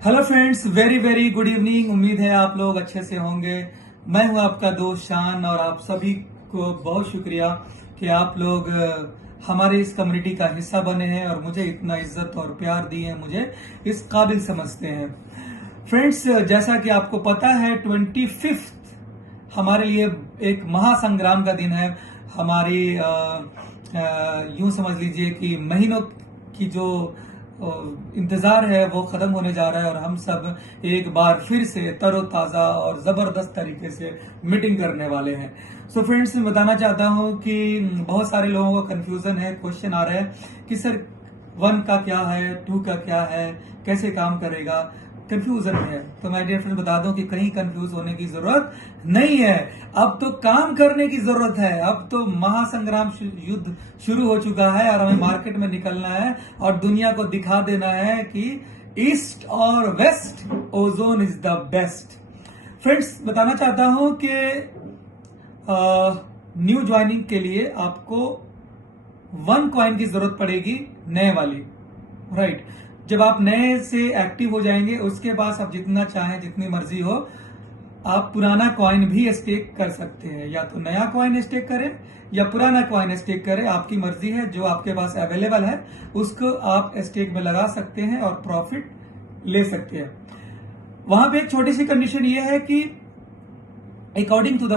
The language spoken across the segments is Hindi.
Hello friends, very very good evening. उम्मीद है आप लोग अच्छे से होंगे। मैं हूं आपका दोस्त शान और आप सभी को बहुत शुक्रिया कि आप लोग हमारे इस कम्युनिटी का हिस्सा बने हैं और मुझे इतना इज्जत और प्यार दिए हैं, मुझे इस काबिल समझते हैं। फ्रेंड्स, जैसा कि आपको पता है 25 हमारे लिए एक महासंग्राम का दिन है। हमारी यूं समझ लीजिए कि महीनों की जो इंतजार है वो खत्म होने जा रहा है और हम सब एक बार फिर से तरोताजा और जबरदस्त तरीके से मीटिंग करने वाले हैं। सो फ्रेंड्स, मैं बताना चाहता हूं कि बहुत सारे लोगों को कंफ्यूजन है, क्वेश्चन आ रहा है कि सर 1 का क्या है, 2 का क्या है, कैसे काम करेगा, कंफ्यूजन है। तो मैं डियर फ्रेंड बता दूं कि कहीं कंफ्यूज होने की जरूरत नहीं है। अब तो काम करने की जरूरत है। अब तो महासंग्राम युद्ध शुरू हो चुका है और हमें मार्केट में निकलना है और दुनिया को दिखा देना है कि ईस्ट और west ozone is the best. Friends, बताना चाहता हूं कि न्यू ज्वाइनिंग के लिए आपको 1 कॉइन की जरूरत पड़ेगी, नए वाली, राइट। जब आप नए से एक्टिव हो जाएंगे उसके बाद आप जितना चाहें, जितनी मर्जी हो, आप पुराना कॉइन भी स्टेक कर सकते हैं। या तो नया कॉइन स्टेक करें या पुराना कॉइन स्टेक करें, आपकी मर्जी है। जो आपके पास अवेलेबल है उसको आप स्टेक में लगा सकते हैं और प्रॉफिट ले सकते हैं। वहां पे एक छोटी सी कंडीशन ये है कि अकॉर्डिंग टू द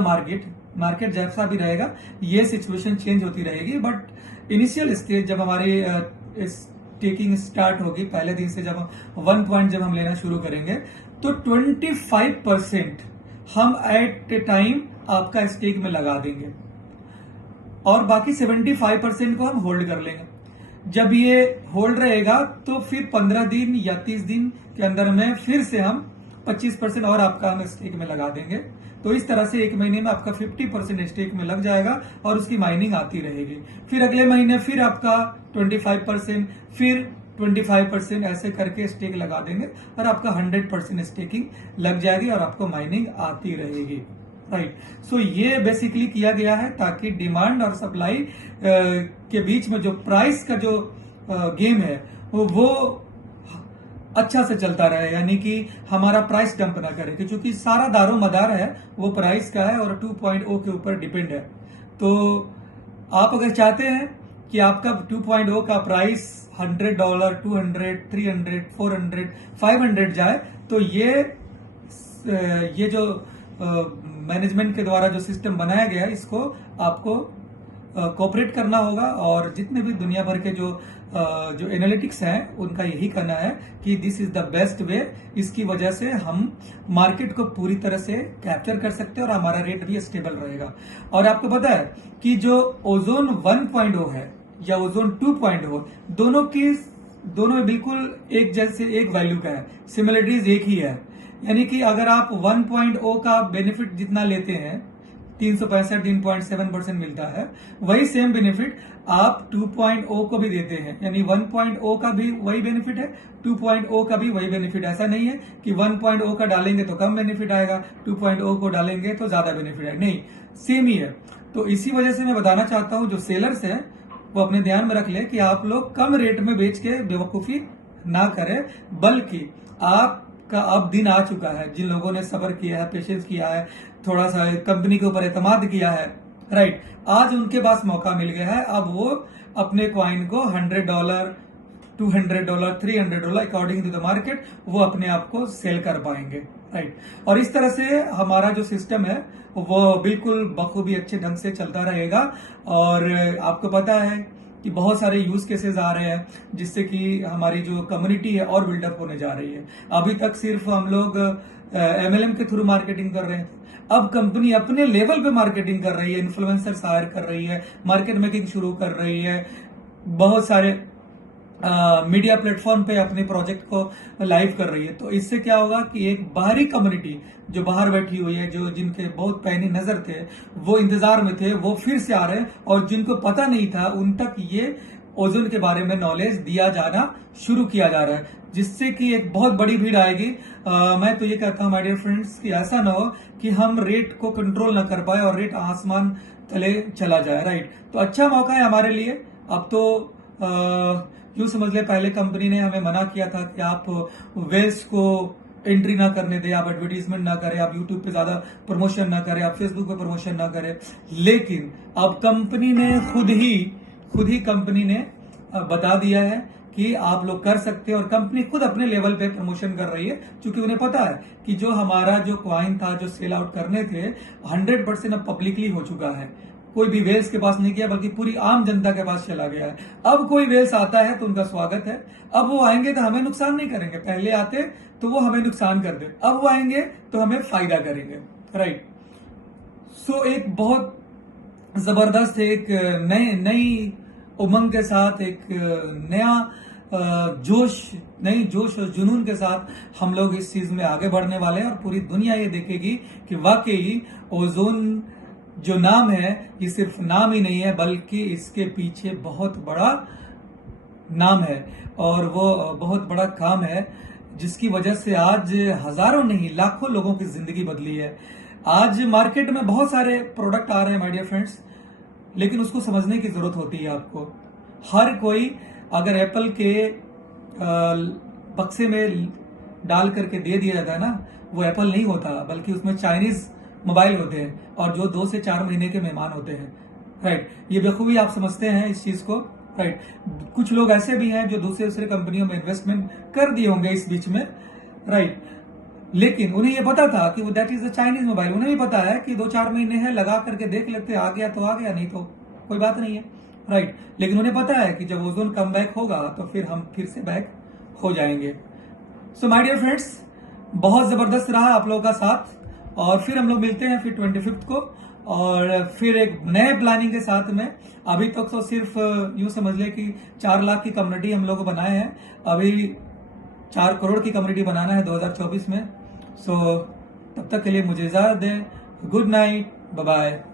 मार्केट जैसा भी रहेगा ये सिचुएशन चेंज होती रहेगी, बट इनिशियल स्टेज जब हमारी स्टेकिंग स्टार्ट होगी, पहले दिन से जब 1 पॉइंट जब हम लेना शुरू करेंगे तो 25% हम एट ए टाइम आपका स्टेक में लगा देंगे और बाकी 75% को हम होल्ड कर लेंगे। जब ये होल्ड रहेगा तो फिर 15 दिन या 30 दिन के अंदर में फिर से हम 25% और आपका हम स्टेक में लगा देंगे। तो इस तरह से 1 महीने में आपका 50% स्टेक में लग जाएगा और उसकी माइनिंग आती रहेगी। फिर अगले महीने फिर आपका 25%, फिर 25%, ऐसे करके स्टेक लगा देंगे और आपका 100% स्टेकिंग लग जाएगी और आपको माइनिंग आती रहेगी, राइट। सो ये बेसिकली किया गया है ताकि डिमांड और सप्लाई के बीच में जो प्राइस का जो गेम है वो अच्छा से चलता रहे, यानी कि हमारा प्राइस डंप ना करे, क्योंकि सारा दारो मदार है वो प्राइस का है और 2.0 के ऊपर डिपेंड है। तो आप अगर चाहते हैं कि आपका 2.0 का प्राइस $100, 200, 300, 400, 500 जाए, तो ये जो मैनेजमेंट के द्वारा जो सिस्टम बनाया गया है इसको आपको कोऑपरेट करना होगा। और जितने भी दुनिया भर के जो एनालिटिक्स हैं उनका यही कहना है कि this is the best way. इसकी वजह से हम मार्केट को पूरी तरह से कैप्चर कर सकते हैं और हमारा रेट भी स्टेबल रहेगा। और आपको पता है कि जो ओजोन 1.0 है या ओजोन 2.0, दोनों में बिल्कुल एक जैसे एक वैल्यू का है, सिमिलरिटीज एक ही है। यानी कि अगर आप 1.0 का बेनिफिट जितना लेते हैं, 365.7% मिलता है, वही सेम बेनिफिट आप 2.0 को भी देते हैं। यानी 1.0 का भी वही बेनिफिट है, 2.0 का भी वही बेनिफिट। ऐसा नहीं है कि 1.0 का डालेंगे तो कम बेनिफिट आएगा, 2.0 को डालेंगे तो ज्यादा बेनिफिट आएगा, नहीं, सेम ही है। तो इसी वजह से मैं बताना चाहता हूं जो सेलर्स हैं वो अपने ध्यान में रख ले कि आप लोग कम रेट में बेच के बेवकूफी ना करें, बल्कि आपका अब दिन आ चुका है। जिन लोगों ने सब्र किया है, पेशेंस किया है, थोड़ा सा कंपनी के ऊपर एतमाद किया है, राइट, आज उनके पास मौका मिल गया है। अब वो अपने कॉइन को $100, $200, $300 अकॉर्डिंग टू द मार्केट वो अपने आप को सेल कर पाएंगे, राइट। और इस तरह से हमारा जो सिस्टम है वो बिल्कुल बखूबी अच्छे ढंग से चलता रहेगा। और आपको पता है कि बहुत सारे यूज केसेस आ रहे हैं जिससे कि हमारी जो कम्युनिटी है और बिल्डअप होने जा रही है। अभी तक सिर्फ हम लोग MLM के थ्रू मार्केटिंग कर रहे हैं, अब कंपनी अपने लेवल पे मार्केटिंग कर रही है, इन्फ्लुएंसर्स हायर कर रही है, मार्केट मेकिंग शुरू कर रही है, बहुत सारे मीडिया प्लेटफॉर्म पे अपने प्रोजेक्ट को लाइव कर रही है। तो इससे क्या होगा कि एक बाहरी कम्युनिटी जो बाहर बैठी हुई है, जो जिनके बहुत पैनी नजर थे, वो इंतजार में थे, वो फिर से आ रहे हैं, और जिनको पता नहीं था उन तक ये ओजोन के बारे में नॉलेज दिया जाना शुरू किया जा रहा है, जिससे कि एक बहुत बड़ी भीड़ आएगी। मैं तो ये कहता हूँ माय डियर फ्रेंड्स कि ऐसा ना हो कि हम रेट को कंट्रोल ना कर पाए और रेट आसमान तले चला जाए, राइट। तो अच्छा मौका है हमारे लिए। अब तो यूं समझ ले पहले कंपनी ने हमें मना किया था कि आप वेल्स को एंट्री ना करने दें, आप एडवर्टीजमेंट ना करें, आप यूट्यूब पे ज्यादा प्रमोशन ना करें, आप फेसबुक पे प्रमोशन ना करें। लेकिन अब कंपनी ने खुद ही कंपनी ने बता दिया है कि आप लोग कर सकते हैं, और कंपनी खुद अपने लेवल पे प्रमोशन कर रही है, क्योंकि उन्हें पता है कि जो हमारा जो कॉइन था, जो सेल आउट करने थे, 100% अब पब्लिकली हो चुका है। कोई भी वेल्स के पास नहीं गया, बल्कि पूरी आम जनता के पास चला गया है। अब कोई वेल्स आता है तो उनका स्वागत है। अब वो आएंगे तो हमें नुकसान नहीं करेंगे, पहले आते तो वो हमें नुकसान कर दे, अब वो आएंगे तो हमें फायदा करेंगे, राइट। सो एक बहुत जबरदस्त एक नई उमंग के साथ, एक नया नई जोश और जुनून के साथ हम लोग इस चीज में आगे बढ़ने वाले हैं, और पूरी दुनिया ये देखेगी कि वाकई ओजोन जो नाम है ये सिर्फ नाम ही नहीं है, बल्कि इसके पीछे बहुत बड़ा नाम है, और वो बहुत बड़ा काम है, जिसकी वजह से आज हजारों नहीं लाखों लोगों की जिंदगी बदली है। आज मार्केट में बहुत सारे प्रोडक्ट आ रहे हैं माय डियर फ्रेंड्स, लेकिन उसको समझने की जरूरत होती है आपको। हर कोई अगर एप्पल के बक्से में डाल करके दे दिया जाता है ना, वो एप्पल नहीं होता, बल्कि उसमें चाइनीज मोबाइल होते हैं, और जो 2 से 4 महीने के मेहमान होते हैं, राइट। ये बखूबी आप समझते हैं इस चीज को, राइट। कुछ लोग ऐसे भी हैं जो दूसरे कंपनियों में इन्वेस्टमेंट कर दिए होंगे इस बीच में, राइट, लेकिन उन्हें ये पता था कि वो that is a Chinese mobile. उन्हें भी पता है कि 2-4 महीने है, लगा करके देख लेते, आ गया तो आ गया, नहीं तो कोई बात नहीं है, राइट। लेकिन उन्हें पता है कि जब ओजोन कम बैक होगा तो फिर हम फिर से बैक हो जाएंगे। सो माय डियर फ्रेंड्स, बहुत जबरदस्त रहा आप लोगों का साथ, और फिर हम लोग मिलते हैं फिर 25 को, और फिर एक नए प्लानिंग के साथ में। अभी तक तो सिर्फ यूं समझ ले कि 4 लाख की कम्युनिटी हम लोग बनाए हैं, अभी 4 करोड़ की कम्युनिटी बनाना है 2024 में। सो तब तक के लिए मुझे इजाजत दें। Good night, bye bye.